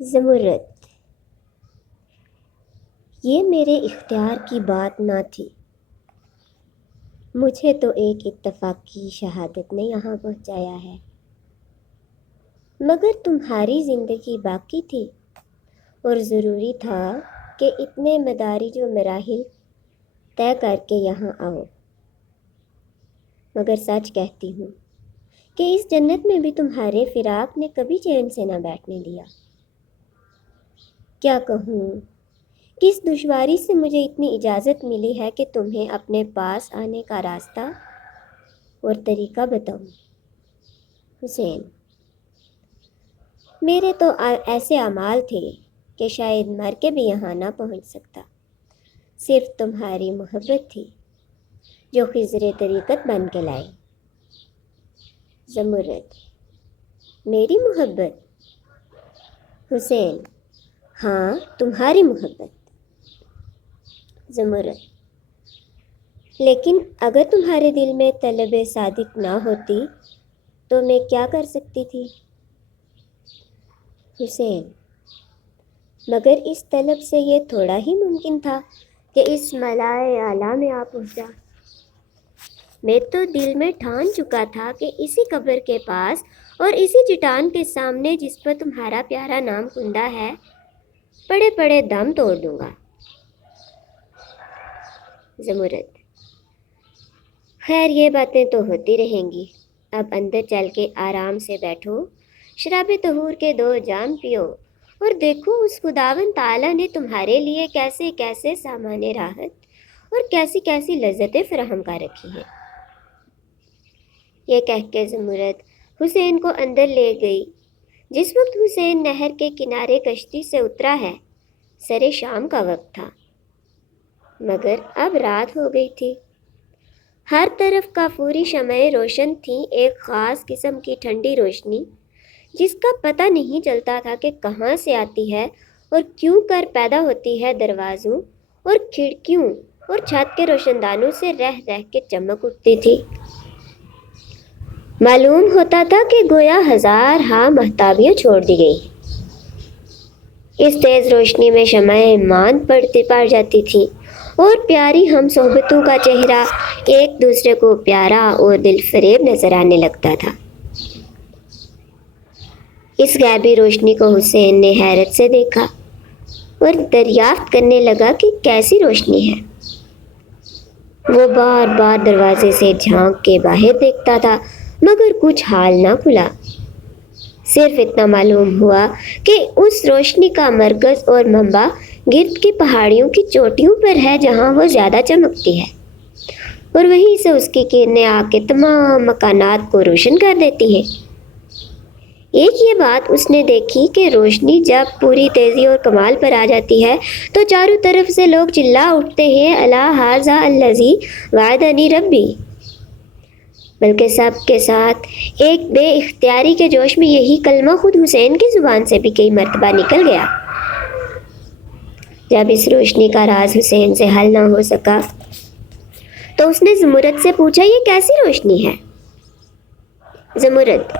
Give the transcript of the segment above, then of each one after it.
زمرد: یہ میرے اختیار کی بات نہ تھی، مجھے تو ایک اتفاقی شہادت نے یہاں پہنچایا ہے، مگر تمہاری زندگی باقی تھی اور ضروری تھا کہ اتنے مدارج و مراحل طے کر کے یہاں آؤ۔ مگر سچ کہتی ہوں کہ اس جنت میں بھی تمہارے فراق نے کبھی چین سے نہ بیٹھنے دیا۔ کیا کہوں، کس دشواری سے مجھے اتنی اجازت ملی ہے کہ تمہیں اپنے پاس آنے کا راستہ اور طریقہ بتاؤں۔ حسین: میرے تو ایسے اعمال تھے کہ شاید مر کے بھی یہاں نہ پہنچ سکتا، صرف تمہاری محبت تھی جو خضر طریقت بن کے لائی۔ زمرد: میری محبت؟ حسین: ہاں، تمہاری محبت۔ زمرد: لیکن اگر تمہارے دل میں طلب صادق نہ ہوتی تو میں کیا کر سکتی تھی؟ حسین: مگر اس طلب سے یہ تھوڑا ہی ممکن تھا کہ اس ملائے اعلیٰ میں آ پہنچا۔ میں تو دل میں ٹھان چکا تھا کہ اسی قبر کے پاس اور اسی چٹان کے سامنے جس پر تمہارا پیارا نام کندہ ہے، پڑے پڑے دم توڑ دوں گا۔ زمرد: خیر، یہ باتیں تو ہوتی رہیں گی، اب اندر چل کے آرام سے بیٹھو، شراب طہور کے 2 جام پیو اور دیکھو اس خداوند تعالیٰ نے تمہارے لیے کیسے کیسے سامان راحت اور کیسی کیسی لذتیں فراہم کر رکھی ہیں۔ یہ کہہ کے زمرد حسین کو اندر لے گئی۔ جس وقت حسین نہر کے کنارے کشتی سے اترا ہے، سرے شام کا وقت تھا، مگر اب رات ہو گئی تھی۔ ہر طرف کافوری شمعیں روشن تھیں، ایک خاص قسم کی ٹھنڈی روشنی جس کا پتہ نہیں چلتا تھا کہ کہاں سے آتی ہے اور کیوں کر پیدا ہوتی ہے، دروازوں اور کھڑکیوں اور چھت کے روشن دانوں سے رہ رہ کے چمک اٹھتی تھی۔ معلوم ہوتا تھا کہ گویا 1000 مہتابیاں چھوڑ دی گئی۔ اس تیز روشنی میں شمعیں ماند پڑ جاتی تھیں اور پیاری ہم صحبتوں کا چہرہ ایک دوسرے کو پیارا اور دل فریب نظر آنے لگتا تھا۔ اس غیبی روشنی کو حسین نے حیرت سے دیکھا اور دریافت کرنے لگا کہ کیسی روشنی ہے۔ وہ بار بار دروازے سے جھانک کے باہر دیکھتا تھا، مگر کچھ حال نہ کھلا۔ صرف اتنا معلوم ہوا کہ اس روشنی کا مرکز اور منبع گرد کی پہاڑیوں کی چوٹیوں پر ہے جہاں وہ زیادہ چمکتی ہے، اور وہیں سے اس کی کرنیں آ کے تمام مکانات کو روشن کر دیتی ہیں۔ ایک یہ بات اس نے دیکھی کہ روشنی جب پوری تیزی اور کمال پر آ جاتی ہے تو چاروں طرف سے لوگ چلا اٹھتے ہیں، الا ھذا الذی وعدنی ربی، بلکہ سب کے ساتھ ایک بے اختیاری کے جوش میں یہی کلمہ خود حسین کی زبان سے بھی کئی مرتبہ نکل گیا۔ جب اس روشنی کا راز حسین سے حل نہ ہو سکا تو اس نے زمرد سے پوچھا، یہ کیسی روشنی ہے؟ زمرد: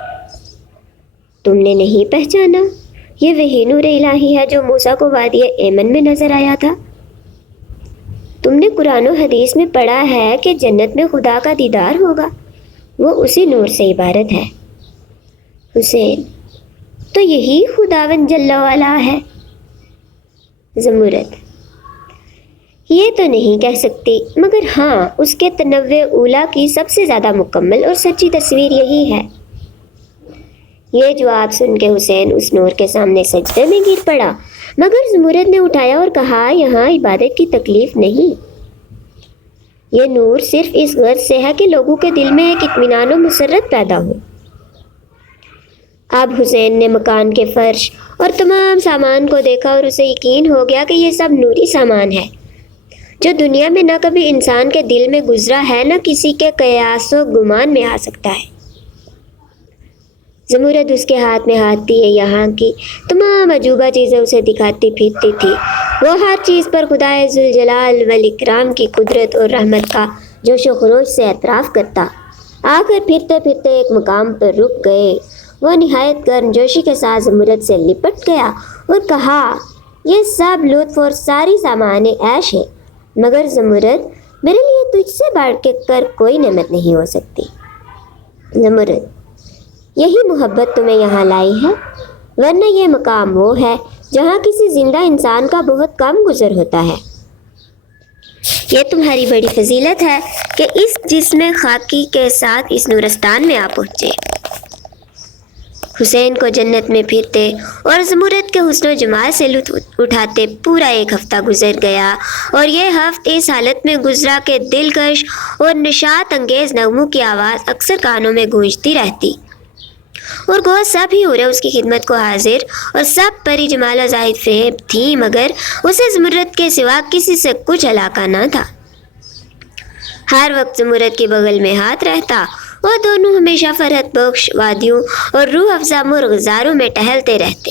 تم نے نہیں پہچانا؟ یہ وہی نور الہی ہے جو موسیٰ کو وادی ایمن میں نظر آیا تھا۔ تم نے قرآن و حدیث میں پڑھا ہے کہ جنت میں خدا کا دیدار ہوگا، وہ اسی نور سے عبارت ہے۔ حسین: تو یہی خداوند جل وعلا ہے۔ زمرد: یہ تو نہیں کہہ سکتی، مگر ہاں، اس کے تنوع اولیٰ کی سب سے زیادہ مکمل اور سچی تصویر یہی ہے۔ یہ جواب سن کے حسین اس نور کے سامنے سجدے میں گر پڑا، مگر زمرد نے اٹھایا اور کہا، یہاں عبادت کی تکلیف نہیں، یہ نور صرف اس غرض سے ہے کہ لوگوں کے دل میں ایک اطمینان و مسرت پیدا ہو۔ اب حسین نے مکان کے فرش اور تمام سامان کو دیکھا اور اسے یقین ہو گیا کہ یہ سب نوری سامان ہے جو دنیا میں نہ کبھی انسان کے دل میں گزرا ہے، نہ کسی کے قیاس و گمان میں آ سکتا ہے۔ زمرد اس کے ہاتھ میں ہاتھ دیے یہاں کی تمام عجوبہ چیزیں اسے دکھاتی پھرتی تھی۔ وہ ہر چیز پر خدائے ذوالجلال والاکرام کی قدرت اور رحمت کا جوش و خروش سے اعتراف کرتا۔ آ کر پھرتے پھرتے ایک مقام پر رک گئے وہ نہایت گرمجوشی کے ساتھ زمرد سے لپٹ گیا اور کہا، یہ سب لطف اور ساری سامان عیش ہے، مگر زمرد میرے لیے تجھ سے بڑھ کے کر کوئی نعمت نہیں ہو سکتی۔ زمرد، یہی محبت تمہیں یہاں لائی ہے، ورنہ یہ مقام وہ ہے جہاں کسی زندہ انسان کا بہت کم گزر ہوتا ہے۔ یہ تمہاری بڑی فضیلت ہے کہ اس جسم خاکی کے ساتھ اس نورستان میں آ پہنچے۔ حسین کو جنت میں پھرتے اور زمرد کے حسن و جمال سے لطف اٹھاتے پورا ایک ہفتہ گزر گیا، اور یہ ہفتہ اس حالت میں گزرا کہ دلکش اور نشاط انگیز نغموں کی آواز اکثر کانوں میں گونجتی رہتی، اور گو سب ہی عورتیں اس کی خدمت کو حاضر اور سب پری جمال و زاہد فریب تھیں، مگر اسے زمرد کے سوا کسی سے کچھ علاقہ نہ تھا۔ ہر وقت زمرد کے بغل میں ہاتھ رہتا، اور دونوں ہمیشہ فرحت بخش وادیوں اور روح افزا مرغزاروں میں ٹہلتے رہتے۔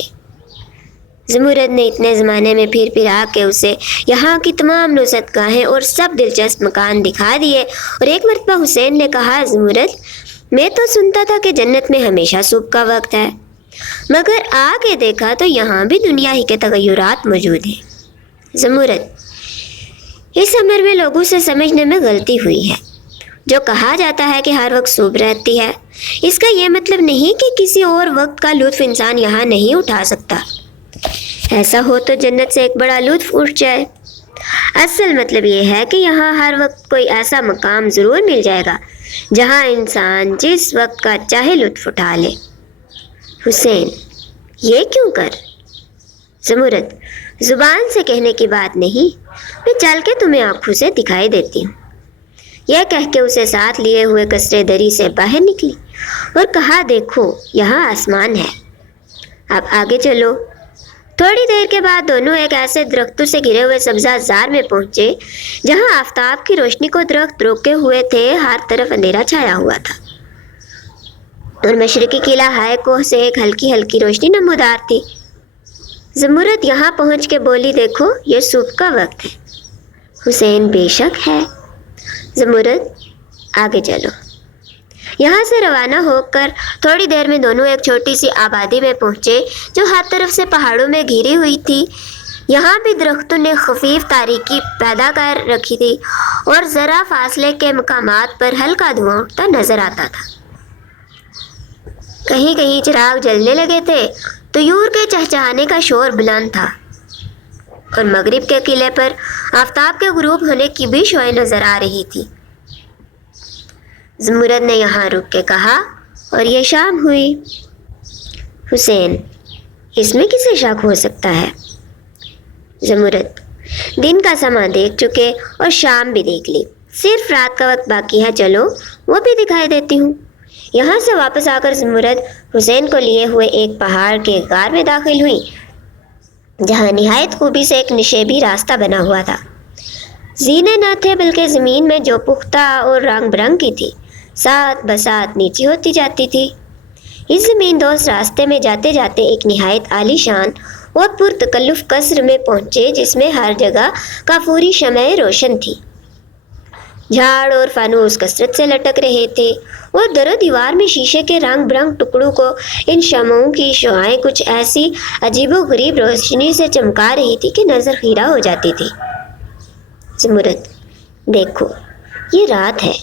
زمرد نے اتنے زمانے میں پھر پھر آ کے اسے یہاں کی تمام نصرت گاہیں اور سب دلچسپ مکان دکھا دیے، اور ایک مرتبہ حسین نے کہا، زمرد، میں تو سنتا تھا کہ جنت میں ہمیشہ صبح کا وقت ہے، مگر آ کے دیکھا تو یہاں بھی دنیا ہی کے تغیرات موجود ہیں۔ زمرد، اس امر میں لوگوں سے سمجھنے میں غلطی ہوئی ہے۔ جو کہا جاتا ہے کہ ہر وقت صبح رہتی ہے، اس کا یہ مطلب نہیں کہ کسی اور وقت کا لطف انسان یہاں نہیں اٹھا سکتا۔ ایسا ہو تو جنت سے ایک بڑا لطف اٹھ جائے۔ اصل مطلب یہ ہے کہ یہاں ہر وقت کوئی ایسا مقام ضرور مل جائے گا جہاں انسان جس وقت کا چاہے لطف اٹھا لے۔ حسین، یہ کیوں کر؟ زمرد، زبان سے کہنے کی بات نہیں، میں چل کے تمہیں آنکھوں سے دکھائی دیتی ہوں۔ یہ کہہ کے اسے ساتھ لیے ہوئے قصرے دری سے باہر نکلی اور کہا، دیکھو یہاں آسمان ہے، اب آگے چلو۔ تھوڑی دیر کے بعد دونوں ایک ایسے درختوں سے گھرے ہوئے سبزہ زار میں پہنچے جہاں آفتاب کی روشنی کو درخت روکے ہوئے تھے، ہر طرف اندھیرا چھایا ہوا تھا، اور مشرقی قلعہ ہائے کوہ سے ایک ہلکی ہلکی روشنی نمودار تھی۔ زمرد یہاں پہنچ کے بولی، دیکھو یہ صبح کا وقت ہے۔ حسین، بے شک ہے۔ زمرد، آگے چلو۔ یہاں سے روانہ ہو کر تھوڑی دیر میں دونوں ایک چھوٹی سی آبادی میں پہنچے جو ہر طرف سے پہاڑوں میں گھری ہوئی تھی۔ یہاں بھی درختوں نے خفیف تاریکی پیدا کر رکھی تھی، اور ذرا فاصلے کے مقامات پر ہلکا دھواں اٹھتا نظر آتا تھا۔ کہیں کہیں چراغ جلنے لگے تھے، طیور کے چہچہانے کا شور بلند تھا، اور مغرب کے قلعے پر آفتاب کے غروب ہونے کی بھی شعاعیں نظر آ رہی تھی۔ زمرد نے یہاں رک کے کہا، اور یہ شام ہوئی۔ حسین، اس میں کسے شک ہو سکتا ہے؟ زمرد، دن کا سماں دیکھ چکے اور شام بھی دیکھ لی، صرف رات کا وقت باقی ہے، چلو وہ بھی دکھائی دیتی ہوں۔ یہاں سے واپس آ کر زمرد حسین کو لیے ہوئے ایک پہاڑ کے غار میں داخل ہوئی جہاں نہایت خوبی سے ایک نشیبی راستہ بنا ہوا تھا۔ زینے نہ تھے، بلکہ زمین میں جو پختہ اور رنگ برنگ کی تھی ساتھ بسات نیچی ہوتی جاتی تھی۔ اس زمین دوست راستے میں جاتے جاتے ایک نہایت عالی شان اور پرتکلف قصر میں پہنچے جس میں ہر جگہ کافوری شمعیں روشن تھی۔ جھاڑ اور فانوس کثرت سے لٹک رہے تھے، اور در و دیوار میں شیشے کے رنگ برنگ ٹکڑوں کو ان شمعوں کی شعاعیں کچھ ایسی عجیب و غریب روشنی سے چمکا رہی تھی کہ نظر خیرہ ہو جاتی تھی۔ زمرد، دیکھو یہ رات ہے،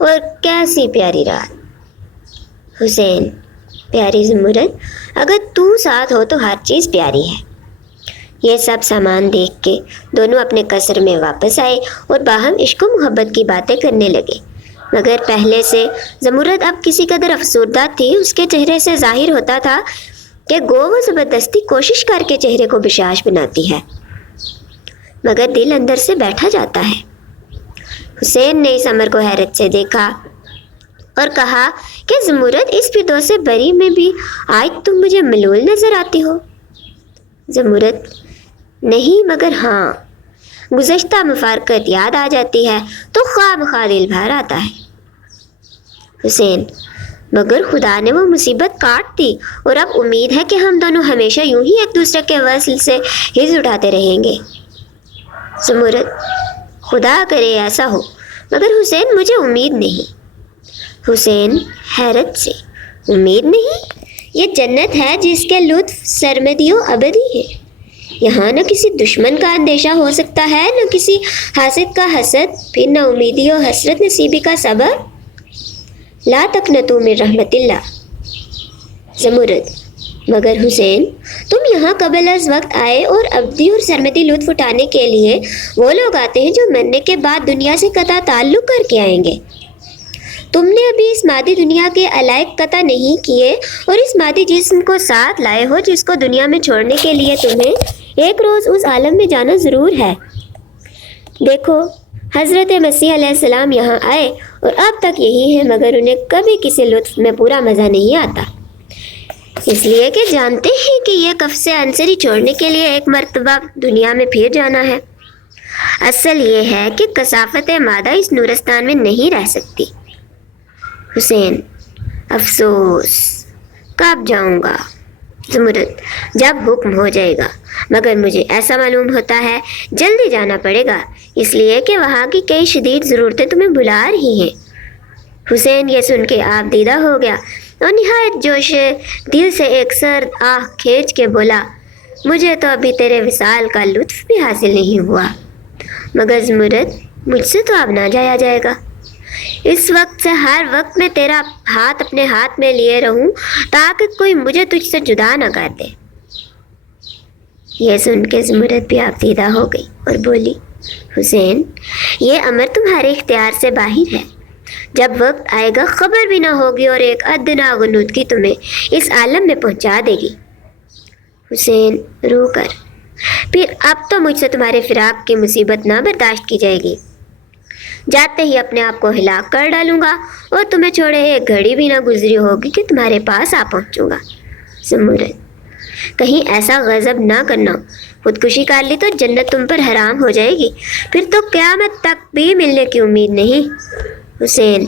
اور کیسی پیاری رات۔ حسین، پیاری زمرد، اگر تو ساتھ ہو تو ہر چیز پیاری ہے۔ یہ سب سامان دیکھ کے دونوں اپنے قصر میں واپس آئے اور باہم عشق و محبت کی باتیں کرنے لگے، مگر پہلے سے زمرد اب کسی قدر افسردہ تھی۔ اس کے چہرے سے ظاہر ہوتا تھا کہ گو وہ زبردستی کوشش کر کے چہرے کو بشاش بناتی ہے، مگر دل اندر سے بیٹھا جاتا ہے۔ حسین نے اس امر کو حیرت سے دیکھا اور کہا کہ زمرد، اس فردوس سے بری میں بھی آج تم مجھے ملول نظر آتی ہو۔ زمرد، نہیں، مگر ہاں، گزشتہ مفارقت یاد آ جاتی ہے تو خواہ مخواہ دل بھر آتا ہے۔ حسین، مگر خدا نے وہ مصیبت کاٹ دی، اور اب امید ہے کہ ہم دونوں ہمیشہ یوں ہی ایک دوسرے کے وصل سے حظ اٹھاتے رہیں گے۔ زمرد، خدا کرے ایسا ہو، مگر حسین مجھے امید نہیں۔ حسین حیرت سے، امید نہیں؟ یہ جنت ہے جس کے لطف سرمدیوں ابدی ہے۔ یہاں نہ کسی دشمن کا اندیشہ ہو سکتا ہے، نہ کسی حاسد کا حسد، پھر نہ امیدی و حسرت نصیبی کا سبب۔ لا تقنطوا من رحمت اللہ۔ زمرد: مگر حسین، تم یہاں قبل از وقت آئے اور ابدی اور سرمدی لطف اٹھانے کے لیے وہ لوگ آتے ہیں جو مرنے کے بعد دنیا سے قطع تعلق کر کے آئیں گے۔ تم نے ابھی اس مادی دنیا کے علائق قطع نہیں کیے اور اس مادی جسم کو ساتھ لائے ہو جس کو دنیا میں چھوڑنے کے لیے تمہیں ایک روز اس عالم میں جانا ضرور ہے۔ دیکھو، حضرت مسیح علیہ السلام یہاں آئے اور اب تک یہی ہے، مگر انہیں کبھی کسی لطف میں پورا مزہ نہیں آتا، اس لیے کہ جانتے ہیں کہ یہ قفس عنصری چھوڑنے کے لیے ایک مرتبہ دنیا میں پھر جانا ہے۔ اصل یہ ہے کہ کثافت مادہ اس نورستان میں نہیں رہ سکتی۔ حسین: افسوس، کب جاؤں گا؟ زمرد: جب حکم ہو جائے گا، مگر مجھے ایسا معلوم ہوتا ہے جلدی جانا پڑے گا، اس لیے کہ وہاں کی کئی شدید ضرورتیں تمہیں بلا رہی ہیں۔ حسین یہ سن کے آپ دیدہ ہو گیا اور نہایت جوش دل سے ایک سرد آہ کھینچ کے بولا، مجھے تو ابھی تیرے وصال کا لطف بھی حاصل نہیں ہوا، مگر زمرد، مجھ سے تو اب نہ جایا جائے گا۔ اس وقت سے ہر وقت میں تیرا ہاتھ اپنے ہاتھ میں لیے رہوں تاکہ کوئی مجھے تجھ سے جدا نہ کر دے۔ یہ سن کے زمرد بھی آپ دیدہ ہو گئی اور بولی، حسین، یہ امر تمہارے اختیار سے باہر ہے۔ جب وقت آئے گا خبر بھی نہ ہوگی اور ایک ادنا غنودگی تمہیں اس عالم میں پہنچا دے گی۔ حسین رو کر: پھر اب تو مجھ سے تمہارے فراق کی مصیبت نہ برداشت کی جائے گی۔ جاتے ہی اپنے آپ کو ہلاک کر ڈالوں گا اور تمہیں چھوڑے ایک گھڑی بھی نہ گزری ہوگی کہ تمہارے پاس آ پہنچوں گا۔ زمرد: کہیں ایسا غضب نہ کرنا، خودکشی کر لی تو جنت تم پر حرام ہو جائے گی، پھر تو قیامت تک بھی ملنے کی امید نہیں۔ حسین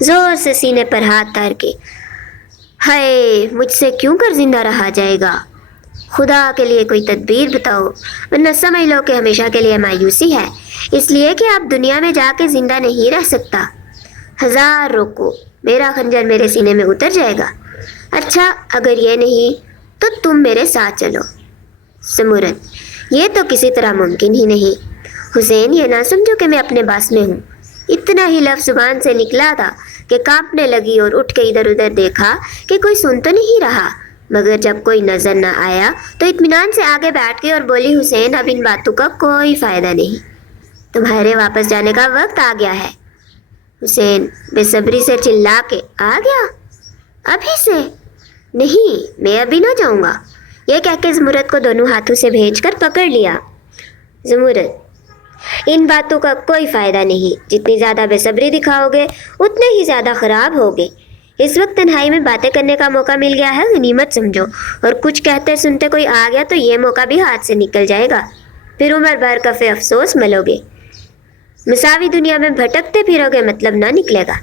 زور سے سینے پر ہاتھ دھر کے: ہائے، مجھ سے کیوں کر زندہ رہا جائے گا؟ خدا کے لیے کوئی تدبیر بتاؤ، ورنہ سمجھ لو کہ ہمیشہ کے لیے مایوسی ہے، اس لیے کہ اب دنیا میں جا کے زندہ نہیں رہ سکتا۔ ہزار روکو، میرا خنجر میرے سینے میں اتر جائے گا۔ اچھا، اگر یہ نہیں تو تم میرے ساتھ چلو۔ زمرد: یہ تو کسی طرح ممکن ہی نہیں۔ حسین، یہ نہ سمجھو کہ میں اپنے بس میں ہوں۔ اتنا ہی لفظ زبان سے نکلا تھا کہ کانپنے لگی اور اٹھ کے ادھر ادھر دیکھا کہ کوئی سن تو نہیں رہا، مگر جب کوئی نظر نہ آیا تو اطمینان سے آگے بیٹھ گئی اور بولی، حسین، اب ان باتوں کا کوئی فائدہ نہیں، تمہارے واپس جانے کا وقت آ گیا ہے۔ حسین بے صبری سے چلا کے: آ گیا؟ ابھی سے؟ نہیں، میں ابھی نہ جاؤں گا۔ یہ کہہ کے زمرد کو دونوں ہاتھوں سے بھیج کر پکڑ لیا۔ زمرد: ان باتوں کا کوئی فائدہ نہیں، جتنی زیادہ بے صبری دکھاؤ گے اتنے ہی زیادہ خراب ہوگے۔ اس وقت تنہائی میں باتیں کرنے کا موقع مل گیا ہے، غنیمت سمجھو، اور کچھ کہتے سنتے کوئی آ گیا تو یہ موقع بھی ہاتھ سے نکل جائے گا، پھر عمر بھر کفے افسوس ملو گے، مساوی دنیا میں بھٹکتے پھرو گے، مطلب نہ نکلے گا۔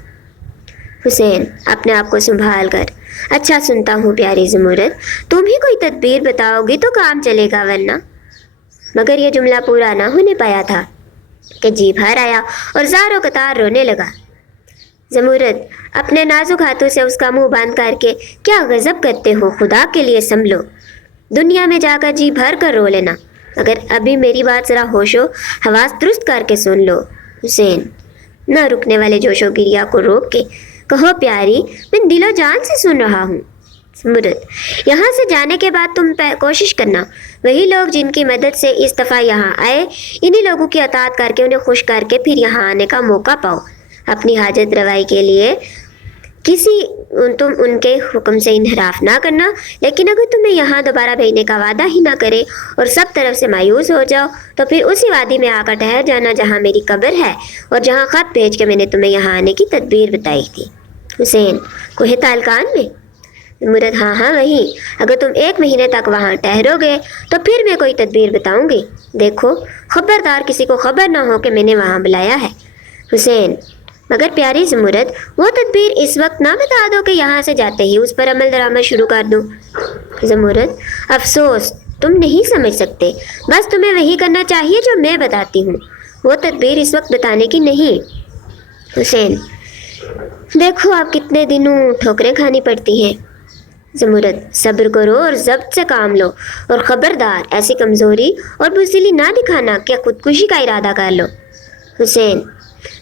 حسین اپنے آپ کو سنبھال کر: اچھا سنتا ہوں پیاری زمرد، تم ہی کوئی تدبیر بتاؤ گی تو کام چلے گا، ورنہ۔ مگر یہ جملہ پورا نہ ہونے پایا تھا کہ جی بھر آیا اور زار و قطار رونے لگا۔ زمرد اپنے نازک ہاتھوں سے اس کا منہ بند کر کے: کیا غضب کرتے ہو، خدا کے لیے سنبھلو، دنیا میں جا کر جی بھر کر رو لینا، مگر ابھی میری بات ذرا ہوش و حواس درست کر کے سن لو۔ حسین نہ رکنے والے جوش و گریا کو روک کے: کہو پیاری، میں دل و جان سے سن رہا ہوں۔ زمرد: یہاں سے جانے کے بعد تم کوشش کرنا وہی لوگ جن کی مدد سے اس دفعہ یہاں آئے، انہی لوگوں کی اطاعت کر کے انہیں خوش کر کے پھر یہاں آنے کا موقع پاؤ۔ اپنی حاجت روائی کے لیے تم ان کے حکم سے انحراف نہ کرنا، لیکن اگر تمہیں یہاں دوبارہ بھیجنے کا وعدہ ہی نہ کرے اور سب طرف سے مایوس ہو جاؤ تو پھر اسی وادی میں آ کر ٹھہر جانا جہاں میری قبر ہے اور جہاں خط بھیج کے میں نے تمہیں یہاں آنے کی تدبیر بتائی تھی۔ حسین: کوہ تالکان میں؟ زمرد: ہاں وہی، اگر تم 1 مہینے تک وہاں ٹہرو گے تو پھر میں کوئی تدبیر بتاؤں گی، دیکھو خبردار کسی کو خبر نہ ہو کہ میں نے وہاں بلایا ہے۔ حسین: مگر پیاری زمرد، وہ تدبیر اس وقت نہ بتا دو کہ یہاں سے جاتے ہی اس پر عمل درآمد شروع کر دوں۔ زمرد: افسوس، تم نہیں سمجھ سکتے، بس تمہیں وہی کرنا چاہیے جو میں بتاتی ہوں، وہ تدبیر اس وقت بتانے کی نہیں۔ حسین: دیکھو آپ کتنے دنوں ٹھوکریں کھانی پڑتی ہیں۔ زمرد: صبر کرو اور ضبط سے کام لو، اور خبردار ایسی کمزوری اور بزدلی نہ دکھانا کہ خودکشی کا ارادہ کر لو۔ حسین: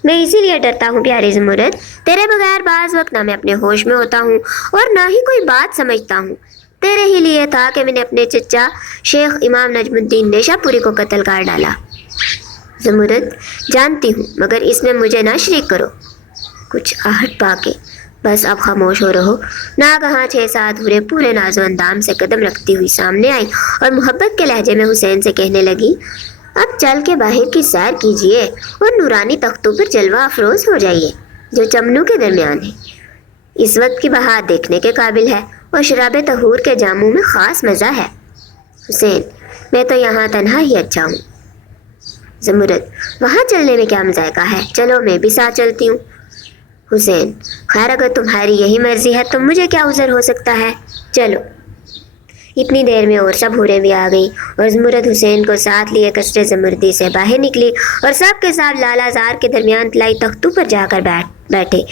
میں اسی لیے ڈرتا ہوں پیاری زمرد، تیرے بغیر بعض وقت نہ میں اپنے ہوش میں ہوتا ہوں اور نہ ہی کوئی بات سمجھتا ہوں۔ تیرے ہی لیے تھا کہ میں نے اپنے چچا شیخ امام نجم الدین نیشا پوری کو قتل کر ڈالا۔ زمرد: جانتی ہوں، مگر اس میں مجھے نہ شریک کرو۔ کچھ آہٹ پا کے: بس اب خاموش ہو رہو۔ ناگہاں 6-7 حوریں پورے ناز و اندام سے قدم رکھتی ہوئی سامنے آئی اور محبت کے لہجے میں حسین سے کہنے لگی: اب چل کے باہر کی سیر کیجیے اور نورانی تختوں پر جلوہ افروز ہو جائیے جو چمنوں کے درمیان ہے۔ اس وقت کی بہار دیکھنے کے قابل ہے اور شراب طہور کے جاموں میں خاص مزہ ہے۔ حسین: میں تو یہاں تنہا ہی اچھا ہوں۔ زمرد: وہاں چلنے میں کیا مذائقہ ہے، چلو میں بھی ساتھ چلتی ہوں۔ حسین: خیر اگر تمہاری یہی مرضی ہے تو مجھے کیا عذر ہو سکتا ہے، چلو۔ اتنی دیر میں اور سب حوریں بھی آ گئیں اور زمرد حسین کو ساتھ لیے قصر زمردی سے باہر نکلی اور سب کے ساتھ لالا زار کے درمیان طلائی تختوں پر جا کر بیٹھے۔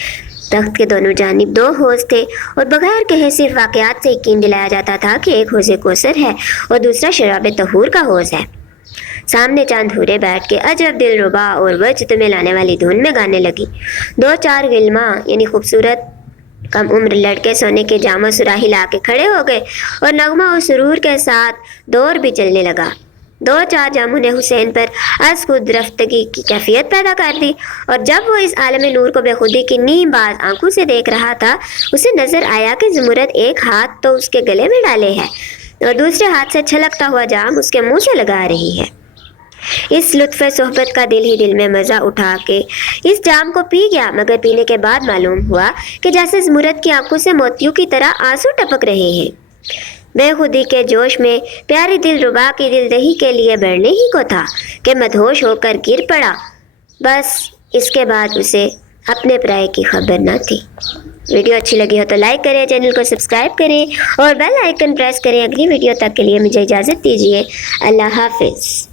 تخت کے دونوں جانب 2 حوض تھے اور بغیر کہے صرف واقعات سے یقین دلایا جاتا تھا کہ ایک حوض کوثر ہے اور دوسرا شراب طہور کا حوض ہے۔ سامنے چند حوریں بیٹھ کے عجب دل ربا اور وجد میں لانے والی دھن میں گانے لگی۔ 2-4 غلماں یعنی خوبصورت کم عمر لڑکے سونے کے جامہ سراہی لا کے کھڑے ہو گئے اور نغمہ و سرور کے ساتھ دور بھی چلنے لگا۔ 2-4 جاموں نے حسین پر از خود رفتگی کی کیفیت پیدا کر دی، اور جب وہ اس عالم نور کو بے خودی کی نیم باز آنکھوں سے دیکھ رہا تھا، اسے نظر آیا کہ زمرد ایک ہاتھ تو اس کے گلے میں ڈالے ہے اور دوسرے ہاتھ سے چھلکتا ہوا جام اس کے منہ سے لگا رہی ہے۔ اس لطف صحبت کا دل ہی دل میں مزہ اٹھا کے اس جام کو پی گیا، مگر پینے کے بعد معلوم ہوا کہ جیسے زمرد کی آنکھوں سے موتیوں کی طرح آنسو ٹپک رہے ہیں۔ بے خودی کے جوش میں پیاری دل ربا کی دل دہی کے لیے بڑھنے ہی کو تھا کہ مدہوش ہو کر گر پڑا۔ بس اس کے بعد اسے اپنے پرائے کی خبر نہ تھی۔ ویڈیو اچھی لگی ہو تو لائک کریں، چینل کو سبسکرائب کریں اور بیل آئیکن پریس کریں۔ اگلی ویڈیو تک کے لیے مجھے اجازت دیجیے۔ اللہ حافظ۔